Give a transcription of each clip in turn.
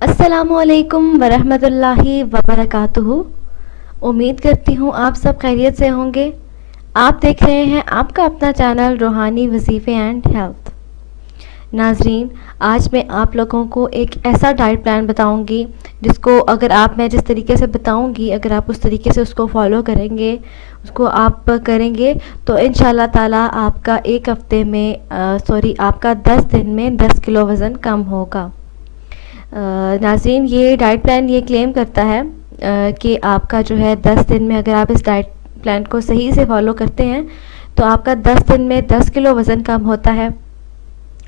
अस्सलामुअलैकुम वरहमतुल्लाहि वबरकातुहू। उम्मीद करती हूँ आप सब खैरियत से होंगे। आप देख रहे हैं आपका अपना चैनल रूहानी वजीफ़े एंड हेल्थ। नाजरीन, आज मैं आप लोगों को एक ऐसा डाइट प्लान बताऊंगी जिसको अगर मैं जिस तरीके से बताऊंगी, अगर आप उस तरीके से उसको फॉलो करेंगे, उसको आप करेंगे तो इंशाल्लाह ताला आपका एक हफ्ते में आपका 10 दिन में 10 किलो वज़न कम होगा। नाज़रीन, ये डाइट प्लान ये क्लेम करता है कि आपका जो है 10 दिन में अगर आप इस डाइट प्लान को सही से फॉलो करते हैं तो आपका 10 दिन में 10 किलो वज़न कम होता है।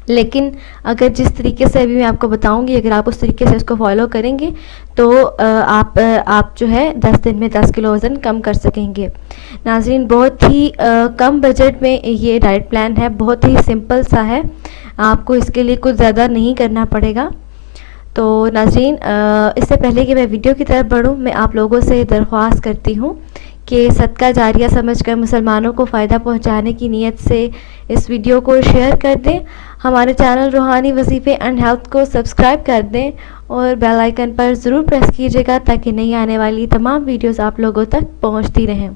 लेकिन अगर जिस तरीके से अभी मैं आपको बताऊंगी, अगर आप उस तरीके से उसको फॉलो करेंगे तो आप जो है 10 दिन में 10 किलो वज़न कम कर सकेंगे। नाज़रीन, बहुत ही कम बजट में ये डाइट प्लान है, बहुत ही सिंपल सा है, आपको इसके लिए कुछ ज़्यादा नहीं करना पड़ेगा। तो नाज़रीन, इससे पहले कि मैं वीडियो की तरफ बढ़ूँ, मैं आप लोगों से दरख्वास्त करती हूँ कि सदका जारिया समझकर मुसलमानों को फ़ायदा पहुँचाने की नीयत से इस वीडियो को शेयर कर दें, हमारे चैनल रूहानी वजीफ़े एंड हेल्थ को सब्सक्राइब कर दें और बेल आइकन पर ज़रूर प्रेस कीजिएगा ताकि नई आने वाली तमाम वीडियोस आप लोगों तक पहुँचती रहें।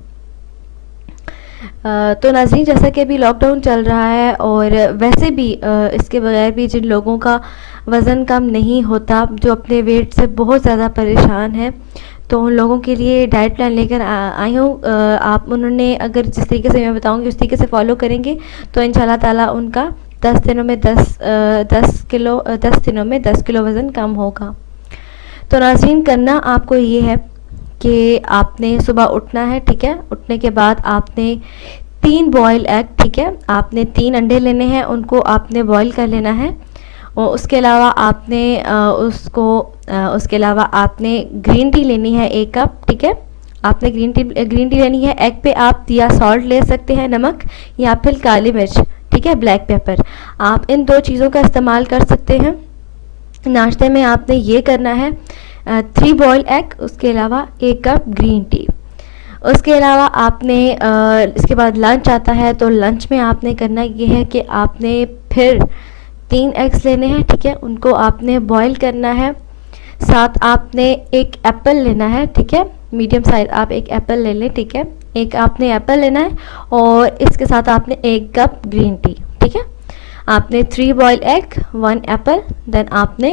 तो नाज़रीन, जैसा कि अभी लॉकडाउन चल रहा है और वैसे भी इसके बगैर भी जिन लोगों का वज़न कम नहीं होता, जो अपने वेट से बहुत ज़्यादा परेशान हैं, तो उन लोगों के लिए डाइट प्लान लेकर आई हूँ। आप उन्होंने अगर जिस तरीके से मैं बताऊँगी उस तरीके से फॉलो करेंगे तो इंशाल्लाह ताला उनका 10 दिनों में 10 दिनों में 10 किलो वज़न कम होगा। तो नाज़रीन, करना आपको ये है कि आपने सुबह उठना है, ठीक है। उठने के बाद आपने 3 बॉयल एग, ठीक है, आपने 3 अंडे लेने हैं, उनको आपने बॉयल कर लेना है। और उसके अलावा आपने ग्रीन टी लेनी है 1 कप, ठीक है। आपने ग्रीन टी लेनी है। एग पे आप या सॉल्ट ले सकते हैं, नमक, या फिर काली मिर्च, ठीक है, ब्लैक पेपर। आप इन 2 चीज़ों का इस्तेमाल कर सकते हैं। नाश्ते में आपने ये करना है 3 बॉयल एग, उसके अलावा 1 कप ग्रीन टी। उसके अलावा आपने इसके बाद लंच आता है, तो लंच में आपने करना ये है कि आपने फिर 3 एग्स लेने हैं, ठीक है, उनको आपने बॉईल करना है। साथ आपने 1 एप्पल लेना है, ठीक है, मीडियम साइज़ आप 1 एप्पल ले लें, ठीक है, 1 आपने एप्पल लेना है और इसके साथ आपने 1 कप ग्रीन टी, ठीक है। आपने 3 बॉयल एग, 1 एप्पल, देन आपने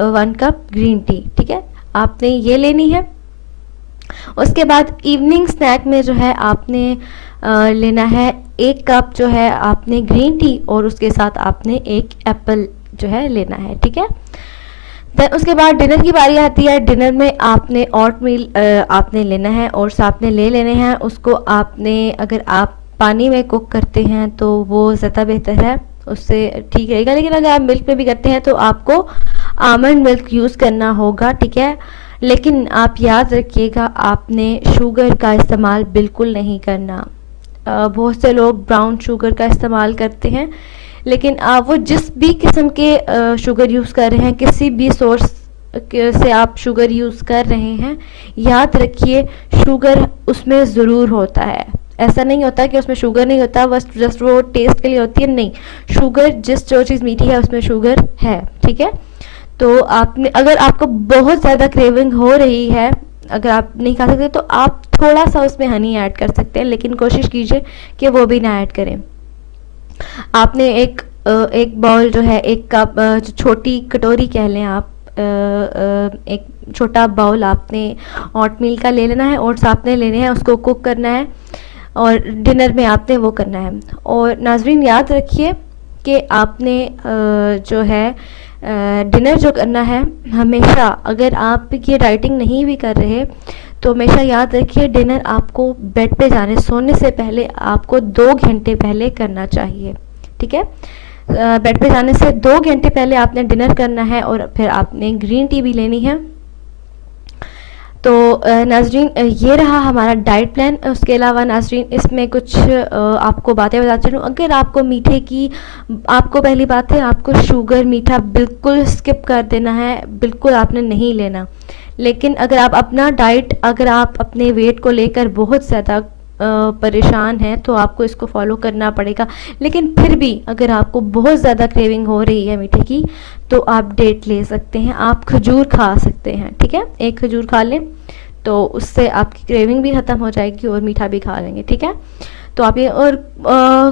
1 कप ग्रीन टी, ठीक है, आपने ये लेनी है। उसके बाद इवनिंग स्नैक में जो है आपने लेना है 1 कप जो है आपने ग्रीन टी और उसके साथ आपने 1 एप्पल जो है लेना है, ठीक है। देन उसके बाद डिनर की बारी आती है। डिनर में आपने ओट मील आपने लेना है और साथ में ले लेने हैं। उसको आपने, अगर आप पानी में कुक करते हैं तो वो ज़्यादा बेहतर है, उससे ठीक रहेगा, लेकिन अगर आप मिल्क में भी करते हैं तो आपको आमंड मिल्क यूज़ करना होगा, ठीक है। लेकिन आप याद रखिएगा, आपने शुगर का इस्तेमाल बिल्कुल नहीं करना। बहुत से लोग ब्राउन शुगर का इस्तेमाल करते हैं, लेकिन आप वो जिस भी किस्म के शुगर यूज़ कर रहे हैं, किसी भी सोर्स से आप शुगर यूज़ कर रहे हैं, याद रखिए शुगर उसमें ज़रूर होता है। ऐसा नहीं होता कि उसमें शुगर नहीं होता, बस जस्ट वो टेस्ट के लिए होती है, नहीं, शुगर जो चीज़ मीठी है उसमें शुगर है, ठीक है। तो आपने, अगर आपको बहुत ज़्यादा क्रेविंग हो रही है, अगर आप नहीं खा सकते तो आप थोड़ा सा उसमें हनी ऐड कर सकते हैं, लेकिन कोशिश कीजिए कि वो भी ना ऐड करें। आपने एक बाउल जो है, 1 कप, जो छोटी कटोरी कह लें आप, एक छोटा बाउल आपने ओटमील का ले लेना है और साथ में लेने हैं, उसको कुक करना है और डिनर में आपने वो करना है। और नाजरीन, याद रखिए कि आपने जो है डिनर जो करना है, हमेशा अगर आप ये डाइटिंग नहीं भी कर रहे तो हमेशा याद रखिए डिनर आपको बेड पे सोने से पहले आपको 2 घंटे पहले करना चाहिए, ठीक है। बेड पे जाने से 2 घंटे पहले आपने डिनर करना है और फिर आपने ग्रीन टी भी लेनी है। तो नाजरीन, ये रहा हमारा डाइट प्लान। उसके अलावा नाजरीन, इसमें कुछ आपको बातें बताती चलूँ। अगर आपको मीठे की, आपको पहली बात है, आपको शुगर मीठा बिल्कुल स्किप कर देना है, बिल्कुल आपने नहीं लेना। लेकिन अगर आप अपना डाइट, अगर आप अपने वेट को लेकर बहुत ज़्यादा परेशान हैं तो आपको इसको फॉलो करना पड़ेगा। लेकिन फिर भी अगर आपको बहुत ज़्यादा क्रेविंग हो रही है मीठे की, तो आप डेट ले सकते हैं, आप खजूर खा सकते हैं, ठीक है, एक खजूर खा लें तो उससे आपकी क्रेविंग भी ख़त्म हो जाएगी और मीठा भी खा लेंगे, ठीक है। तो आप ये, और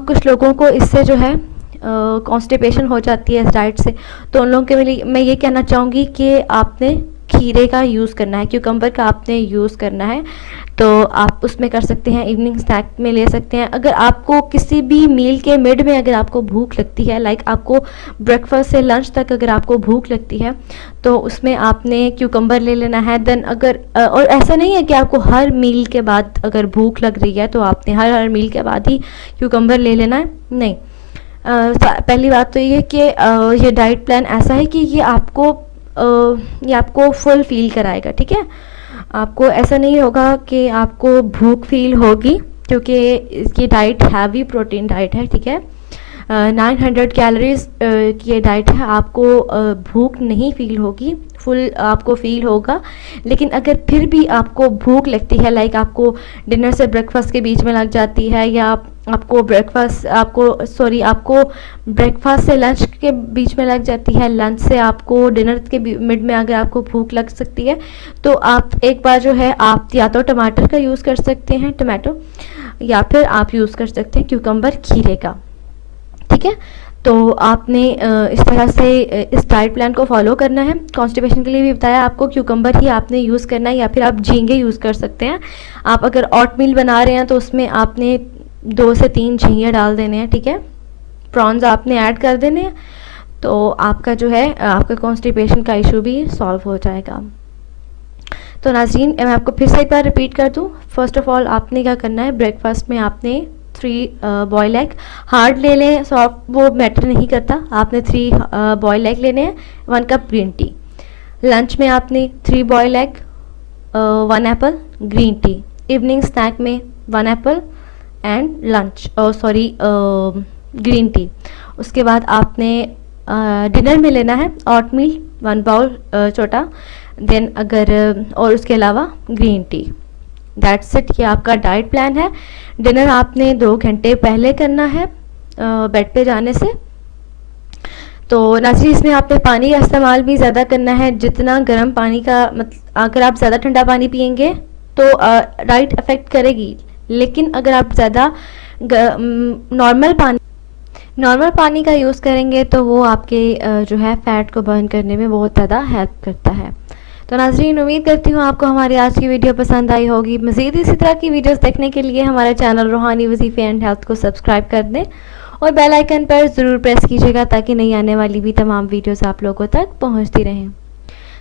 कुछ लोगों को इससे जो है कॉन्स्टिपेशन हो जाती है इस डाइट से, तो उन लोगों के लिए मैं ये कहना चाहूँगी कि आपने खीरे का यूज़ करना है, क्यूकम्बर का आपने यूज़ करना है। तो आप उसमें कर सकते हैं, इवनिंग स्नैक में ले सकते हैं। अगर आपको किसी भी मील के मिड में अगर आपको भूख लगती है, लाइक आपको ब्रेकफास्ट से लंच तक अगर आपको भूख लगती है, तो उसमें आपने क्यूकम्बर ले लेना है। देन अगर और ऐसा नहीं है कि आपको हर मील के बाद अगर भूख लग रही है तो आपने हर मील के बाद ही क्यूकम्बर ले लेना है, नहीं। पहली बात तो ये है कि ये डाइट प्लान ऐसा है कि ये आपको फुल फील कराएगा, ठीक है। आपको ऐसा नहीं होगा कि आपको भूख फील होगी, क्योंकि ये डाइट हैवी प्रोटीन डाइट है, ठीक है। 900 कैलोरीज की ये डाइट है, आपको भूख नहीं फील होगी, फुल आपको फील होगा। लेकिन अगर फिर भी आपको भूख लगती है, लाइक आपको डिनर से ब्रेकफास्ट के बीच में लग जाती है, या आपको ब्रेकफास्ट से लंच के बीच में लग जाती है, लंच से आपको डिनर के मिड में अगर आपको भूख लग सकती है, तो आप एक बार जो है आप या तो टमाटर का यूज़ कर सकते हैं, टमाटो, या फिर आप यूज़ कर सकते हैं क्यूकम्बर खीरे का, ठीक है। तो आपने इस तरह से इस डाइट प्लान को फॉलो करना है। कॉन्स्टिपेशन के लिए भी बताया आपको, क्यूकम्बर ही आपने यूज़ करना है, या फिर आप झींगे यूज़ कर सकते हैं। आप अगर ऑट मील बना रहे हैं तो उसमें आपने 2 से 3 झींगे डाल देने हैं, ठीक है। प्रॉन्स आपने ऐड कर देने हैं, तो आपका जो है आपका कॉन्स्टिपेशन का इशू भी सॉल्व हो जाएगा। तो नाज़रीन, मैं आपको फिर से एक बार रिपीट कर दूँ। फर्स्ट ऑफ ऑल आपने क्या करना है, ब्रेकफास्ट में आपने 3 बॉयल एग, हार्ड ले लें, सॉफ्ट वो मैटर नहीं करता, आपने 3 बॉयल एग लेने हैं, 1 कप ग्रीन टी। लंच में आपने 3 boil egg, 1 apple, green tea. Evening snack में 1 एप्पल एंड ग्रीन टी। उसके बाद आपने डिनर में लेना है ऑट मील 1 बाउल छोटा, देन और उसके अलावा ग्रीन टी। दैट्स इट, ये आपका डाइट प्लान है। डिनर आपने 2 घंटे पहले करना है बेड पे जाने से। तो नाज़रीन, इसमें आपने पानी का इस्तेमाल भी ज़्यादा करना है, जितना गर्म पानी का, मतलब अगर आप ज़्यादा ठंडा पानी पियेंगे तो डाइट अफेक्ट करेगी, लेकिन अगर आप ज़्यादा नॉर्मल पानी का यूज़ करेंगे तो वो आपके जो है फ़ैट को बर्न करने में बहुत ज़्यादा हेल्प करता है। तो नाज़रीन, उम्मीद करती हूँ आपको हमारी आज की वीडियो पसंद आई होगी। मज़ीद इसी तरह की वीडियोस देखने के लिए हमारे चैनल रूहानी वजीफ़े एंड हेल्थ को सब्सक्राइब कर दें और बेल आइकन पर ज़रूर प्रेस कीजिएगा, ताकि नई आने वाली भी तमाम वीडियोस आप लोगों तक पहुँचती रहें।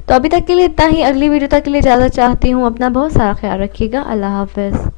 तो अभी तक के लिए इतना ही, अगली वीडियो तक के लिए इजाज़त चाहती हूँ। अपना बहुत सारा ख्याल रखिएगा। अल्लाह हाफ़िज़।